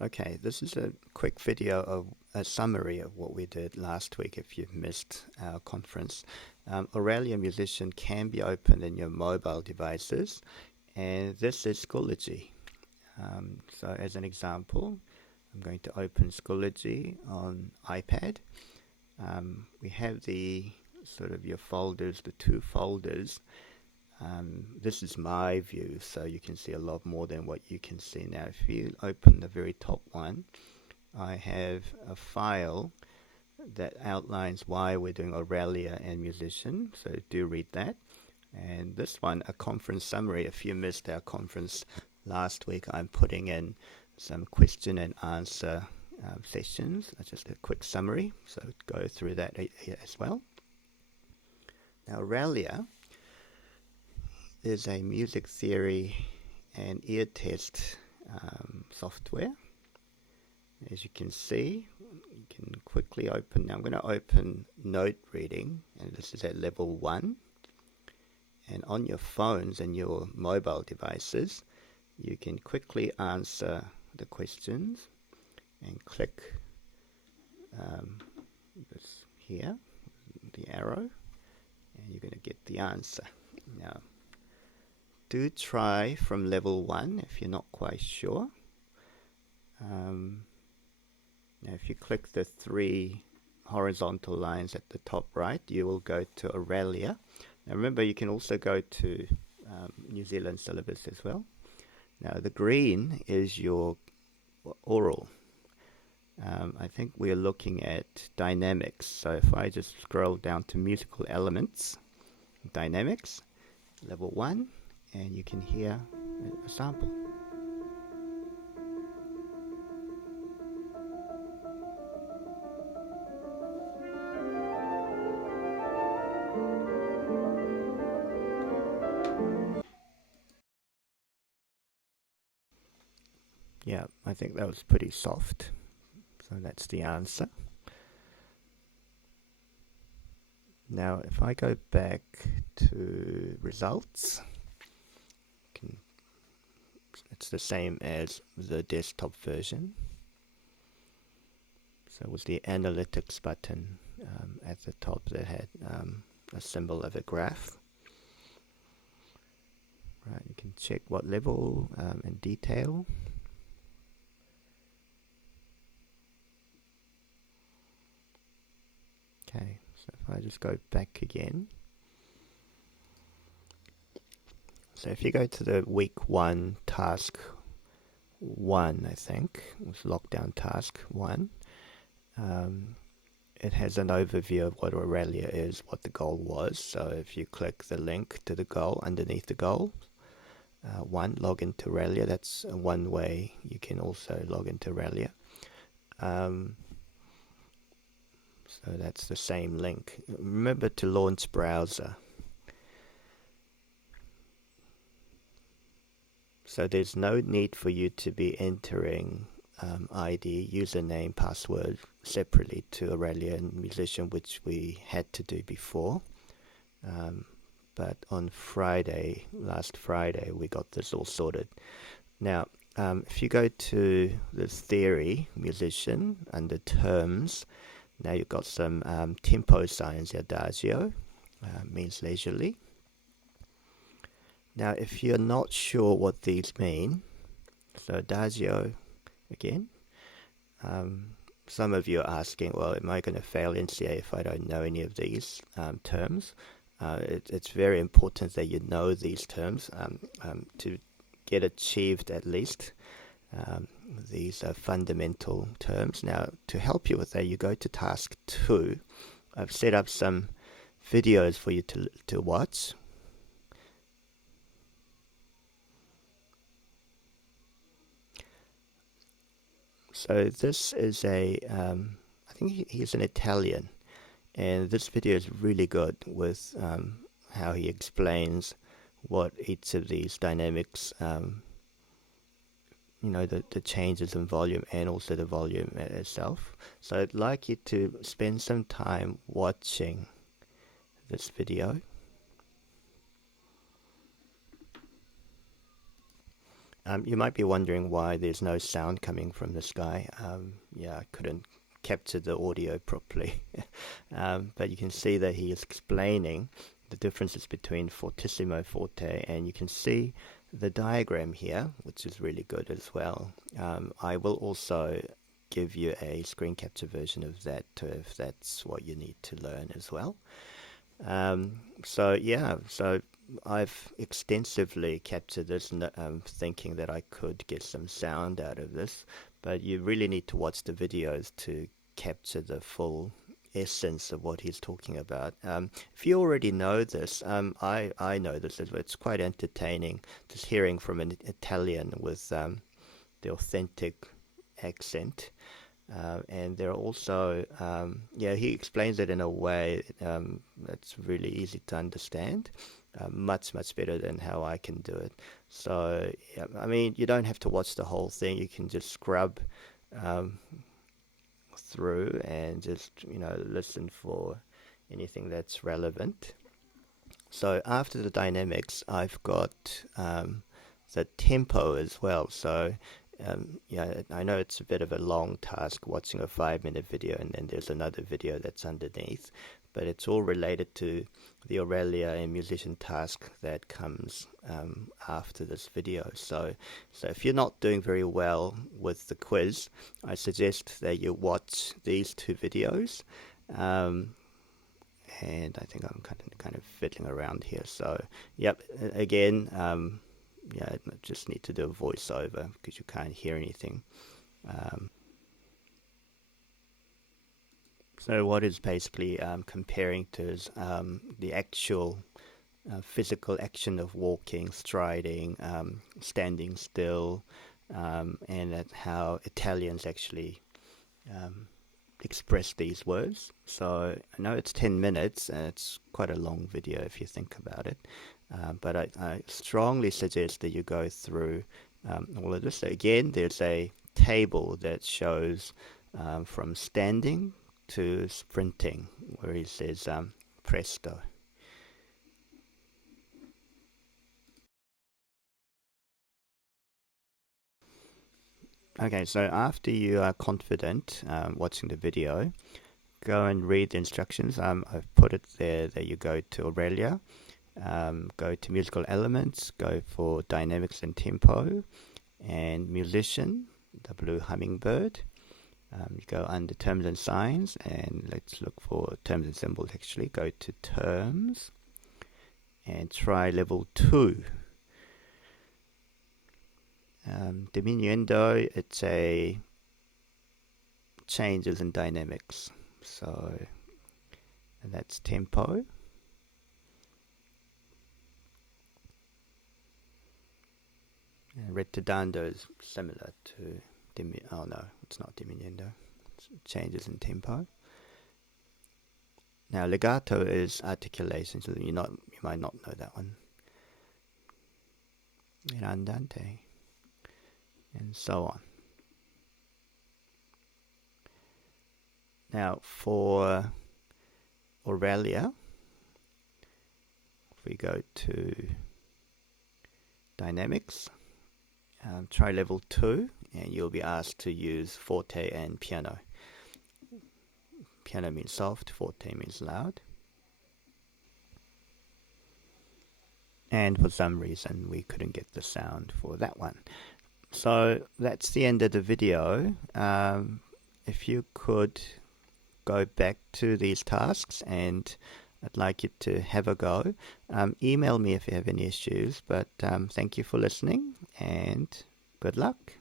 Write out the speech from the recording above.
Okay, this is a quick video of a summary of what we did last week if you've missed our conference. Auralia Musician can be opened in your mobile devices, and this is Schoology. So as an example, I'm going to open Schoology on iPad. We have the sort of your folders, the two folders. This is my view, so you can see a lot more than what you can see now. If you open the very top one, I have a file that outlines why we're doing auralia and musician, so do read that. And this one, a conference summary. If you missed our conference last week, I'm putting in some question and answer sessions, just a quick summary, so go through that as well. Now, auralia is a music theory and ear test software. As you can see, you can quickly open. Now I'm going to open note reading, and this is at level 1. And on your phones and your mobile devices, you can quickly answer the questions and click this here, the arrow, and you're going to get the answer. Now, do try from level 1 if you're not quite sure. Now if you click the 3 horizontal lines at the top right, you will go to auralia. Now remember, you can also go to New Zealand syllabus as well. Now the green is your oral. I think we're looking at dynamics. So if I just scroll down to musical elements, dynamics, level 1, and you can hear a sample. Yeah, I think that was pretty soft. So that's the answer. Now, if I go back to results, it's the same as the desktop version. So it was the analytics button at the top that had a symbol of a graph. Right, you can check what level and detail. Okay, so if I just go back again. So if you go to the week 1 task 1, I think, it was lockdown task 1, it has an overview of what auralia is, what the goal was. So if you click the link to the goal underneath the goal, 1, log into auralia, that's one way you can also log into auralia. So that's the same link. Remember to launch browser. So there's no need for you to be entering ID, username, password separately to auralia and musician, which we had to do before. But on Friday, last Friday, we got this all sorted. Now, if you go to this theory, musician, under terms, now you've got some tempo signs, adagio, means leisurely. Now, if you're not sure what these mean, so adagio, again, some of you are asking, well, am I going to fail NCA if I don't know any of these terms? It's very important that you know these terms to get achieved at least. These are fundamental terms. Now, to help you with that, you go to task 2. I've set up some videos for you to watch. So this is I think he's an Italian, and this video is really good with how he explains what each of these dynamics, the changes in volume and also the volume itself. So I'd like you to spend some time watching this video. You might be wondering why there's no sound coming from this guy. Yeah, I couldn't capture the audio properly. But you can see that he is explaining the differences between fortissimo, forte, and you can see the diagram here, which is really good as well. I will also give you a screen capture version of that if that's what you need to learn as well. So yeah, so I've extensively captured this, thinking that I could get some sound out of this, but you really need to watch the videos to capture the full essence of what he's talking about. If you already know this, I know this, it's quite entertaining just hearing from an Italian with the authentic accent. And there are also, yeah, he explains it in a way that's really easy to understand, much better than how I can do it. So, yeah, I mean, you don't have to watch the whole thing. You can just scrub um, through and just, listen for anything that's relevant. So after the dynamics, I've got the tempo as well. So yeah, I know it's a bit of a long task watching a 5-minute video, and then there's another video that's underneath, but it's all related to the auralia and musician task that comes after this video. So if you're not doing very well with the quiz, I suggest that you watch these two videos. And I think I'm kind of fiddling around here. So, yep, again, yeah, I just need to do a voiceover because you can't hear anything. So what is basically comparing to is the actual physical action of walking, striding, standing still, and how Italians actually express these words. So I know it's 10 minutes and it's quite a long video if you think about it, but I strongly suggest that you go through all of this. So again, there's a table that shows from standing to sprinting, where he says presto. Okay, so after you are confident watching the video, go and read the instructions. I've put it there that you go to auralia, go to musical elements, go for dynamics and tempo, and musician, the blue hummingbird. You go under terms and signs, and let's look for terms and symbols actually. Go to terms and try level 2. Diminuendo, it's a changes in dynamics. So, and that's tempo. And retardando is similar to oh no, it's not diminuendo. It's changes in tempo. Now legato is articulation, so you might not know that one. And andante, and so on. Now for auralia, if we go to dynamics, try level 2, and you'll be asked to use forte and piano. Piano means soft, forte means loud. And for some reason we couldn't get the sound for that one. So that's the end of the video. If you could go back to these tasks, and I'd like you to have a go. Email me if you have any issues, but thank you for listening and good luck.